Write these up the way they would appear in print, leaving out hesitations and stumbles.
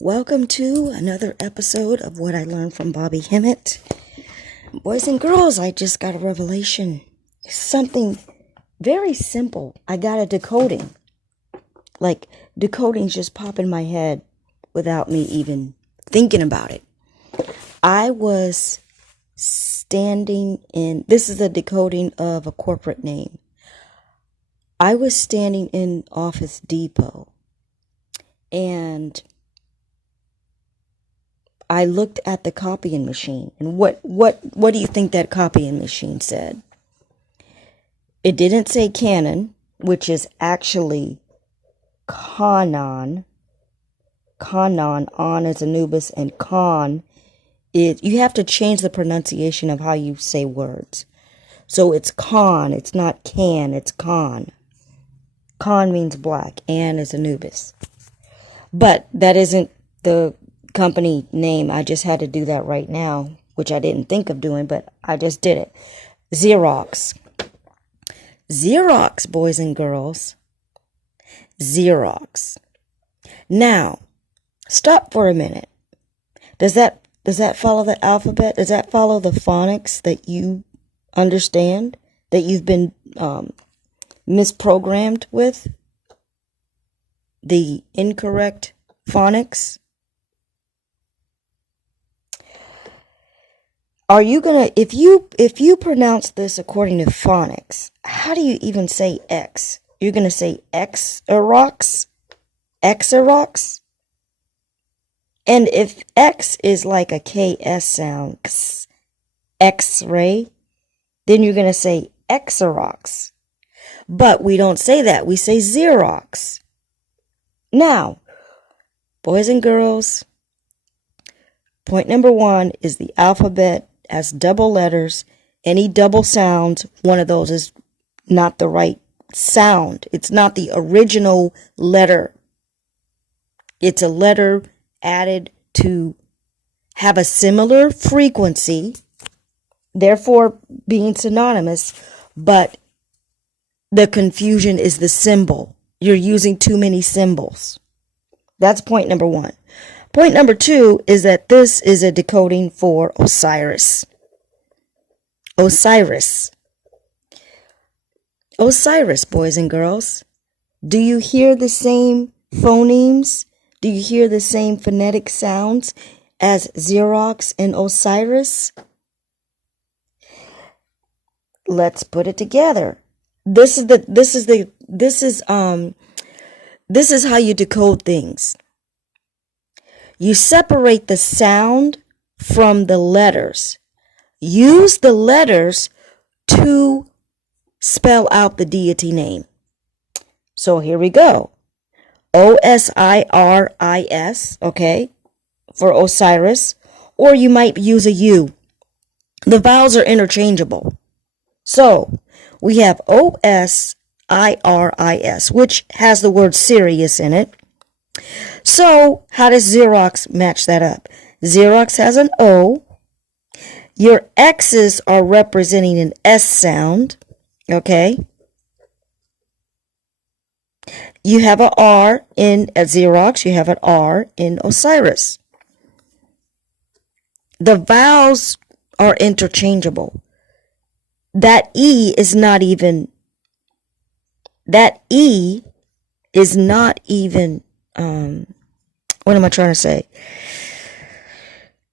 Welcome to another episode of What I Learned from Bobby Hemmit. Boys and girls, I just got a revelation. Something very simple. I got a decoding. Like, decodings just pop in my head without me even thinking about it. I was standing in, this is a decoding of a corporate name. I was standing in Office Depot and I looked at the copying machine, and what do you think that copying machine said? It didn't say Canon, which is actually Kanon. Kanon, on is Anubis, and Con is, you have to change the pronunciation of how you say words. So it's Con, it's not can, it's Con. Con means black, An is Anubis. But that isn't the company name. I just had to do that right now, which I didn't think of doing, but I just did it. Xerox. Xerox, boys and girls. Xerox. Now, stop for a minute. Does that follow the alphabet? Does that follow the phonics that you understand, that you've been misprogrammed with? The incorrect phonics? Are you gonna, if you pronounce this according to phonics, how do you even say X? You're gonna say Xerox? Xerox? And if X is like a KS sound, X-ray, then you're gonna say Xerox. But we don't say that, we say Xerox. Now, boys and girls, point number one is the alphabet has double letters. Any double sounds, one of those is not the right sound. It's not the original letter. It's a letter added to have a similar frequency, therefore being synonymous, but the confusion is the symbol. You're using too many symbols. That's point number one. Point number two is that this is a decoding for Osiris. Osiris. Osiris, boys and girls. Do you hear the same phonemes? Do you hear the same phonetic sounds as Xerox and Osiris? Let's put it together. This is how you decode things. You separate the sound from the letters. Use the letters to spell out the deity name. So here we go. Osiris, okay, for Osiris, or you might use a U. The vowels are interchangeable. So we have Osiris, which has the word Sirius in it. So, how does Xerox match that up? Xerox has an O. Your X's are representing an S sound. Okay? You have an R in at Xerox. You have an R in Osiris. The vowels are interchangeable. That E is not even what am I trying to say?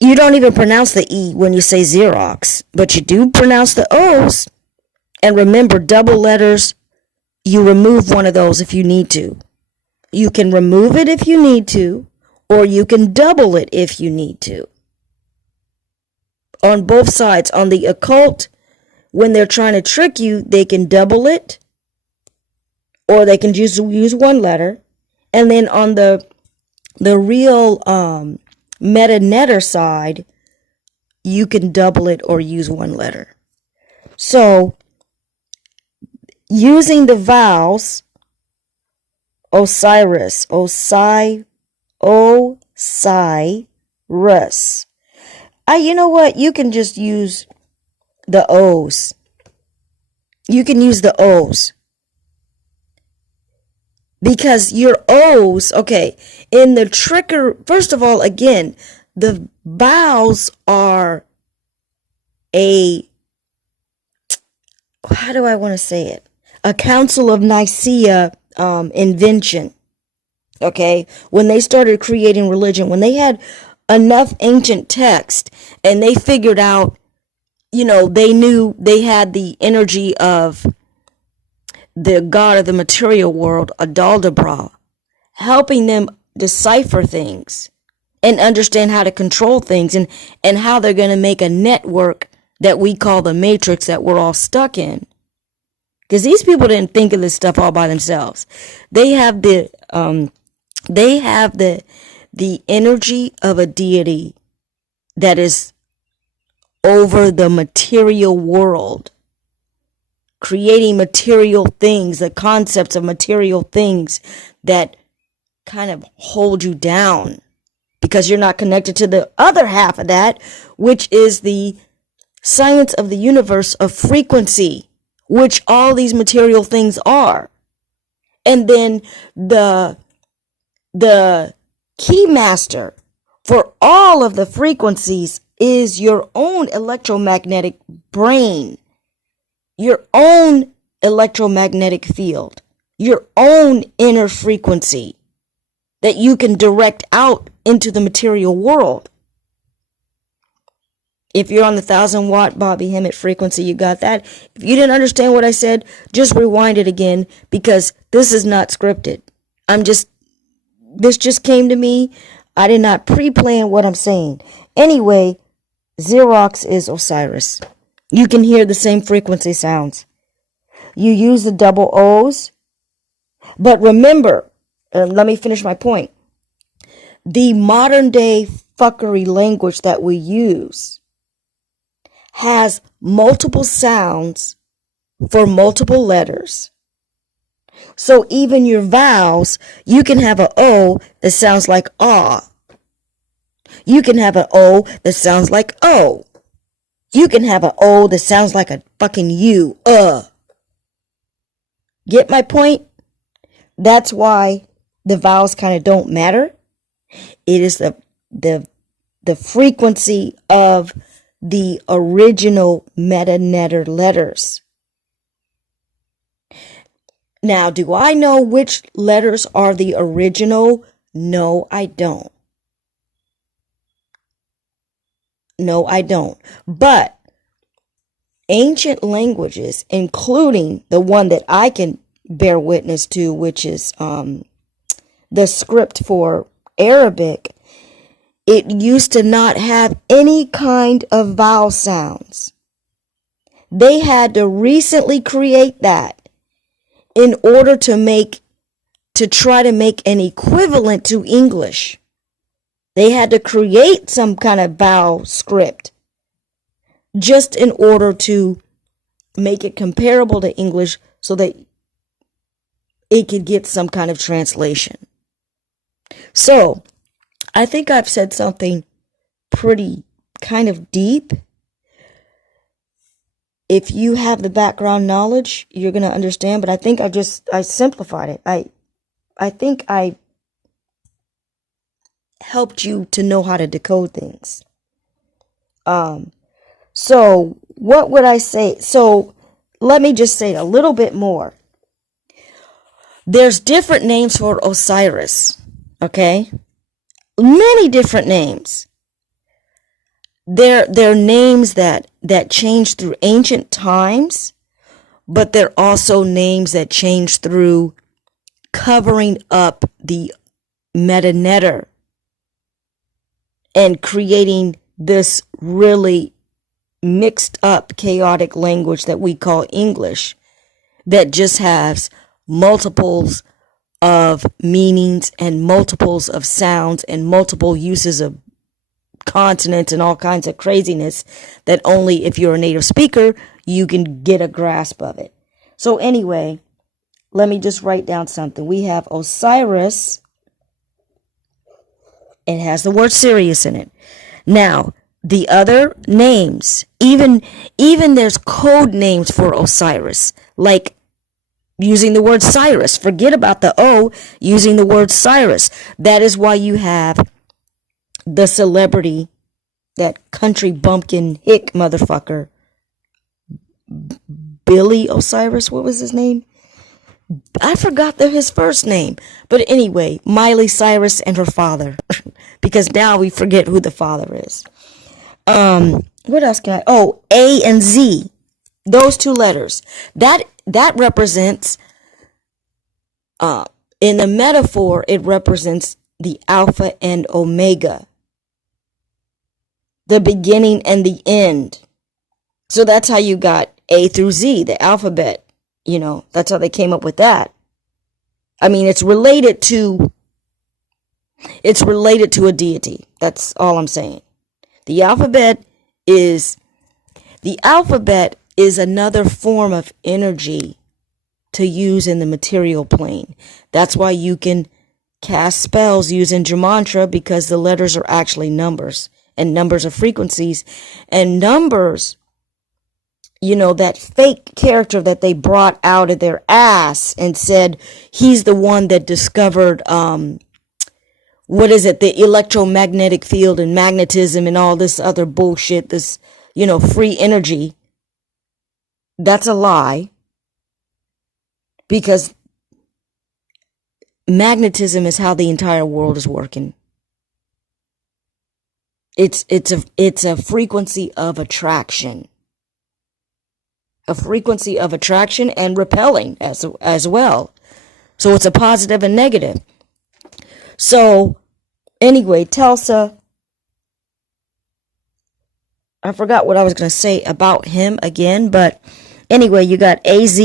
You don't even pronounce the E when you say Xerox, but you do pronounce the O's. And remember, double letters, you remove one of those if you need to. You can remove it if you need to, or you can double it if you need to. On both sides, on the occult, when they're trying to trick you, they can double it, or they can just use one letter. And then on the real meta-netter side, you can double it or use one letter. So, using the vowels, Osiris, Osiris. You know what? You can just use the O's. You can use the O's. Because your O's, okay, in the trigger, first of all, again, the vowels are how do I want to say it? A Council of Nicaea invention. Okay, when they started creating religion, when they had enough ancient text and they figured out, they knew they had the energy of the god of the material world, Adaldabra, helping them decipher things and understand how to control things and how they're going to make a network that we call the matrix that we're all stuck in. Because these people didn't think of this stuff all by themselves. They have the energy of a deity that is over the material world, creating material things, the concepts of material things that kind of hold you down because you're not connected to the other half of that, which is the science of the universe of frequency, which all these material things are. And then the key master for all of the frequencies is your own electromagnetic brain, your own electromagnetic field, your own inner frequency that you can direct out into the material world. If you're on the 1,000-watt Bobby Hemmit frequency, you got that. If you didn't understand what I said, just rewind it again, because this is not scripted. This just came to me. I did not pre-plan what I'm saying. Anyway, Xerox is Osiris. You can hear the same frequency sounds. You use the double O's. But remember, let me finish my point. The modern day fuckery language that we use has multiple sounds for multiple letters. So even your vowels, you can have an O that sounds like ah. You can have an O that sounds like O. You can have an O that sounds like a fucking U. Get my point? That's why the vowels kind of don't matter. It is the frequency of the original meta-netter letters. Now, do I know which letters are the original? No, I don't. No, I don't. But ancient languages, including the one that I can bear witness to, which is the script for Arabic, it used to not have any kind of vowel sounds. They had to recently create that in order to try to make an equivalent to English. They had to create some kind of vowel script just in order to make it comparable to English so that it could get some kind of translation. So, I think I've said something pretty kind of deep. If you have the background knowledge, you're going to understand, but I think I simplified it. I think I helped you to know how to decode things. So what would I say? So let me just say a little bit more. There's different names for Osiris, okay? Many different names. They're names that change through ancient times, but they're also names that change through covering up the meta-netter and creating this really mixed up, chaotic language that we call English that just has multiples of meanings and multiples of sounds and multiple uses of consonants and all kinds of craziness that only if you're a native speaker, you can get a grasp of it. So anyway, let me just write down something. We have Osiris. It has the word Sirius in it. Now, the other names, even there's code names for Osiris, like using the word Cyrus. Forget about the O, using the word Cyrus. That is why you have the celebrity, that country bumpkin hick motherfucker, Billy Osiris. What was his name? I forgot his first name. But anyway, Miley Cyrus and her father. Because now we forget who the father is. What else can I? Oh, A and Z. Those two letters. That represents, in the metaphor, it represents the Alpha and Omega. The beginning and the end. So that's how you got A through Z, the alphabet. You know, that's how they came up with that. I mean, it's related to a deity. That's all I'm saying. The alphabet is another form of energy to use in the material plane. That's why you can cast spells using gematria, because the letters are actually numbers, and numbers are frequencies, and numbers, you know, that fake character that they brought out of their ass and said he's the one that discovered, what is it, the electromagnetic field and magnetism and all this other bullshit, this, you know, free energy. That's a lie, because magnetism is how the entire world is working. It's a frequency of attraction. A frequency of attraction and repelling as well. So it's a positive and negative. So anyway, Telsa, I forgot what I was going to say about him again, but anyway, you got AZ.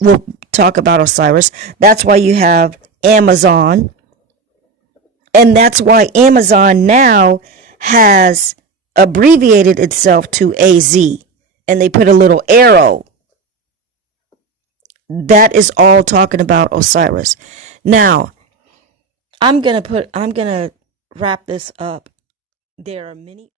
We'll talk about Osiris. That's why you have Amazon. And that's why Amazon now has abbreviated itself to AZ. And they put a little arrow. That is all talking about Osiris. Now, I'm gonna wrap this up. There are many